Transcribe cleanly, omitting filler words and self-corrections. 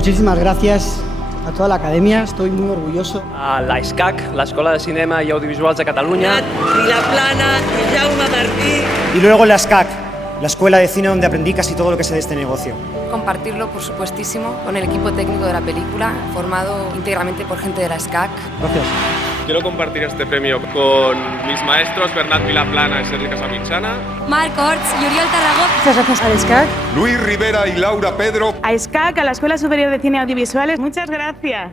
Muchísimas gracias a toda la academia, estoy muy orgulloso. A la ESCAC, la Escola de Cinema i Audiovisuals de Catalunya. Vilaplana, Jaume Martí. Y luego la SCAC, la escuela de cine donde aprendí casi todo lo que sé de este negocio. Compartirlo, por supuestísimo, con el equipo técnico de la película, formado íntegramente por gente de la SCAC. Gracias. Quiero compartir este premio con mis maestros Bernat Vilaplana y Sergi Casamitjana. Marc Orts y Oriol Tarragó. Muchas gracias a SCAC. Luis Rivera y Laura Pedro. A SCAC, a la Escuela Superior de Cine Audiovisuales. Muchas gracias.